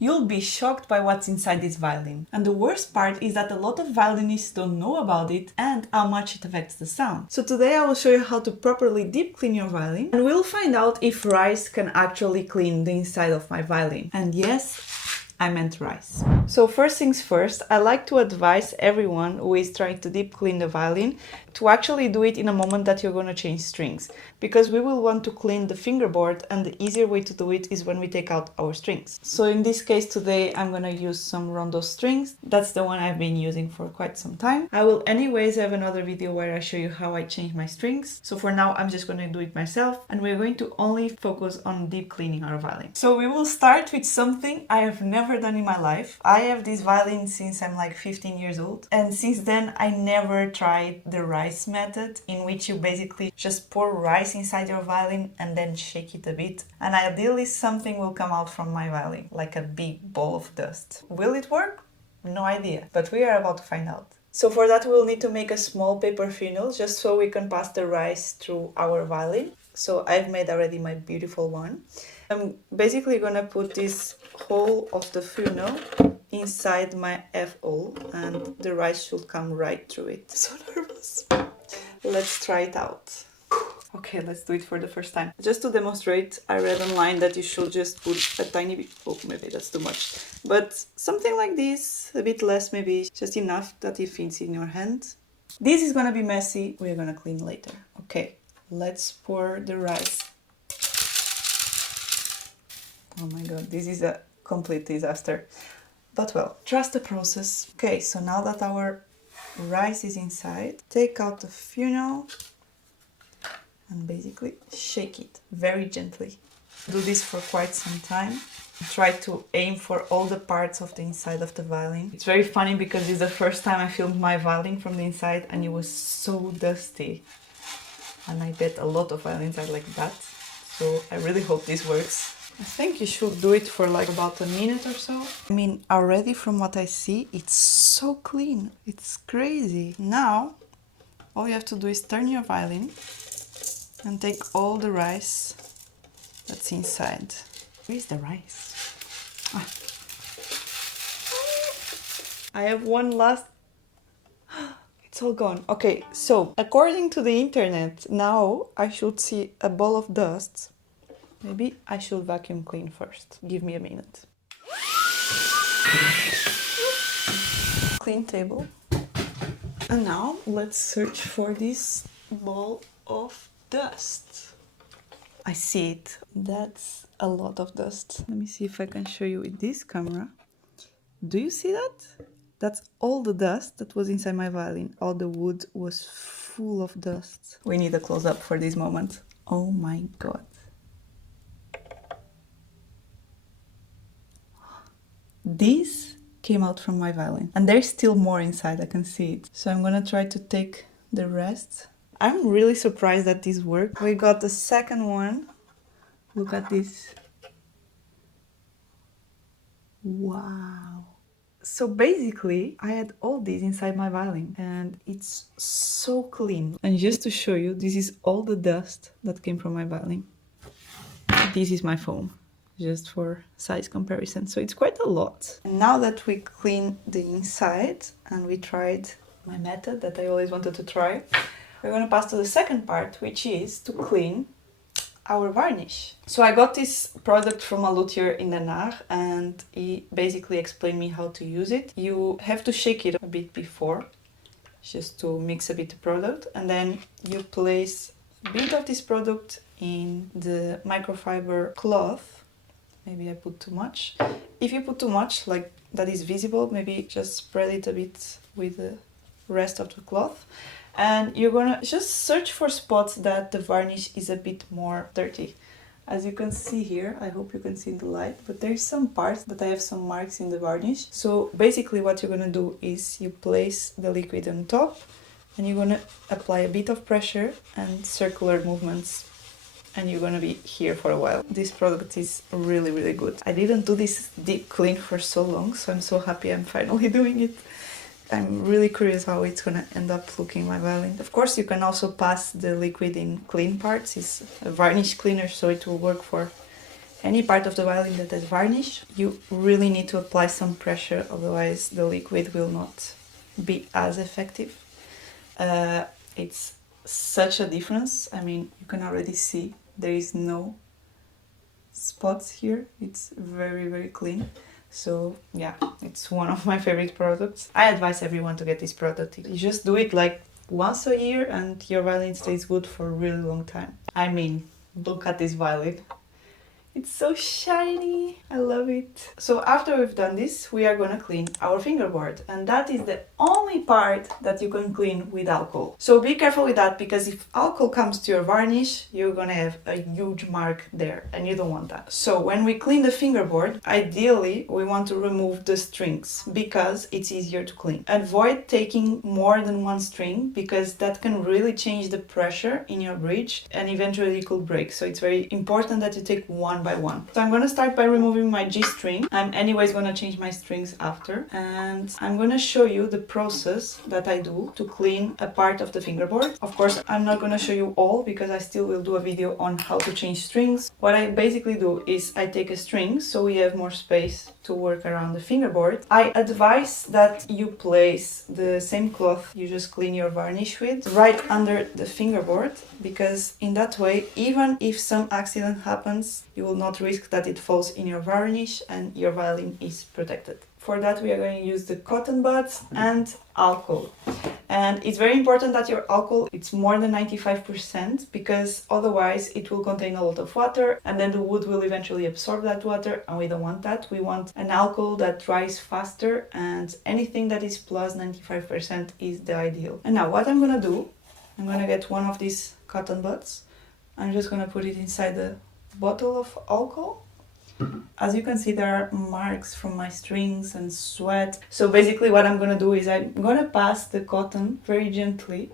you'll be shocked by what's inside this violin. And the worst part is that a lot of violinists don't know about it and how much it affects the sound. So today I will show you how to properly deep clean your violin, and we'll find out if rice can actually clean the inside of my violin. And yes, I meant rice. So first things first, I like to advise everyone who is trying to deep clean the violin to actually do it in a moment that you're going to change strings, because we will want to clean the fingerboard, and the easier way to do it is when we take out our strings. So in this case today I'm going to use some rondo strings. That's the one I've been using for quite some time. I will anyways have another video where I show you how I change my strings. So for now I'm just going to do it myself, and we're going to only focus on deep cleaning our violin. So we will start with something I have never done in my life. I have this violin since I'm like 15 years old, and since then I never tried the rice method, in which you basically just pour rice inside your violin and then shake it a bit, and ideally something will come out from my violin, like a big ball of dust. Will it work? No idea, but we are about to find out. So for that we'll need to make a small paper funnel, just so we can pass the rice through our violin. So I've made already my beautiful one. I'm basically gonna put this hole of the funnel inside my F-hole, and the rice should come right through it. So nervous. Let's try it out. Okay, let's do it for the first time. Just to demonstrate, I read online that you should just put a tiny bit, oh, maybe that's too much, but something like this, a bit less maybe, just enough that it fits in your hand. This is gonna be messy, we're gonna clean later. Okay, let's pour the rice. Oh my god, this is a complete disaster. But well, trust the process. Okay, so now that our rice is inside, take out the funnel and basically shake it very gently. Do this for quite some time. Try to aim for all the parts of the inside of the violin. It's very funny because it's the first time I filmed my violin from the inside and it was so dusty. And I bet a lot of violins are like that. So I really hope this works. I think you should do it for like about a minute or so. I mean, already from what I see, it's so clean. It's crazy. Now, all you have to do is turn your violin and take all the rice that's inside. Where is the rice? Ah. I have one last... It's all gone. Okay, so according to the internet, now I should see a ball of dust. Maybe I should vacuum clean first. Give me a minute. Clean table. And now let's search for this ball of dust. I see it. That's a lot of dust. Let me see if I can show you with this camera. Do you see that? That's all the dust that was inside my violin. All the wood was full of dust. We need a close-up for this moment. Oh my god. This came out from my violin, and there's still more inside, I can see it. So I'm gonna try to take the rest. I'm really surprised that this worked. We got the second one. Look at this. Wow. So basically, I had all these inside my violin, and it's so clean. And just to show you, this is all the dust that came from my violin. This is my foam, just for size comparison. So it's quite a lot. And now that we clean the inside and we tried my method that I always wanted to try, we're going to pass to the second part, which is to clean our varnish. So I got this product from a luthier in Den Haag, and he basically explained me how to use it. You have to shake it a bit before, just to mix a bit the product, and then you place a bit of this product in the microfiber cloth. Maybe I put too much. If you put too much, like that is visible, maybe just spread it a bit with the rest of the cloth. And you're gonna just search for spots that the varnish is a bit more dirty. As you can see here, I hope you can see the light, but there's some parts that I have some marks in the varnish. So basically what you're gonna do is you place the liquid on top, and you're gonna apply a bit of pressure and circular movements, and you're gonna be here for a while. This product is really, really good. I didn't do this deep clean for so long, so I'm so happy I'm finally doing it. I'm really curious how it's gonna end up looking, my violin. Of course, you can also pass the liquid in clean parts. It's a varnish cleaner, so it will work for any part of the violin that has varnish, you really need to apply some pressure, otherwise the liquid will not be as effective. It's such a difference. I mean, you can already see there is no spots here. It's very, very clean. So yeah, it's one of my favorite products. I advise everyone to get this product. You just do it like once a year and your violin stays good for a really long time. I mean, look at this violin. It's so shiny. I love it. So after we've done this, we are gonna clean our fingerboard, and that is the only part that you can clean with alcohol. So be careful with that, because if alcohol comes to your varnish, you're gonna have a huge mark there, and you don't want that. So when we clean the fingerboard, ideally we want to remove the strings because it's easier to clean. Avoid taking more than one string because that can really change the pressure in your bridge and eventually it could break. So it's very important that you take one by one. So I'm gonna start by removing my G string. I'm anyways gonna change my strings after, and I'm gonna show you the process that I do to clean a part of the fingerboard. Of course, I'm not gonna show you all because I still will do a video on how to change strings. What I basically do is I take a string so we have more space to work around the fingerboard. I advise that you place the same cloth you just clean your varnish with right under the fingerboard, because in that way, even if some accident happens, you will not risk that it falls in your varnish and your violin is protected. For that, we are going to use the cotton buds and alcohol. And it's very important that your alcohol, it's more than 95%, because otherwise it will contain a lot of water and then the wood will eventually absorb that water, and we don't want that. We want an alcohol that dries faster, and anything that is plus 95% is the ideal. And now what I'm going to do, I'm going to get one of these cotton buds. I'm just going to put it inside the bottle of alcohol. As you can see, there are marks from my strings and sweat. So basically what I'm gonna do is I'm gonna pass the cotton very gently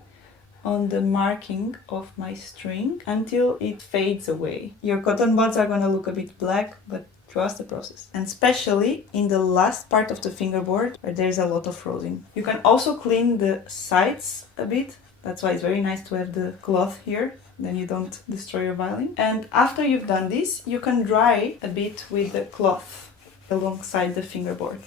on the marking of my string until it fades away. Your cotton buds are gonna look a bit black, but trust the process. And especially in the last part of the fingerboard where there's a lot of frozen. You can also clean the sides a bit. That's why it's very nice to have the cloth here, then you don't destroy your violin. And after you've done this, you can dry a bit with the cloth alongside the fingerboard.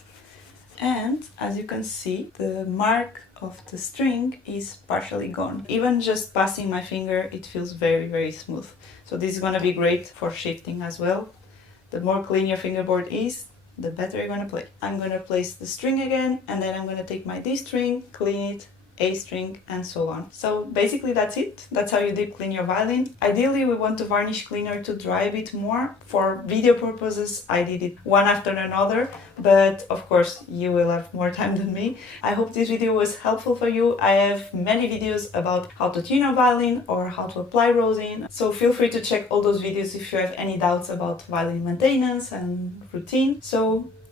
And as you can see, the mark of the string is partially gone. Even just passing my finger, it feels very, very smooth. So this is gonna be great for shifting as well. The more clean your fingerboard is, the better you're gonna play. I'm gonna place the string again, and then I'm gonna take my D string, clean it, A string, and so on. So basically that's it. That's how you deep clean your violin. Ideally, we want the varnish cleaner to dry a bit more. For video purposes, I did it one after another, but of course you will have more time than me. I hope this video was helpful for you. I have many videos about how to tune your violin or how to apply rosin, so feel free to check all those videos if you have any doubts about violin maintenance and routine. So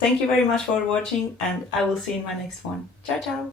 thank you very much for watching, and I will see you in my next one. Ciao, ciao!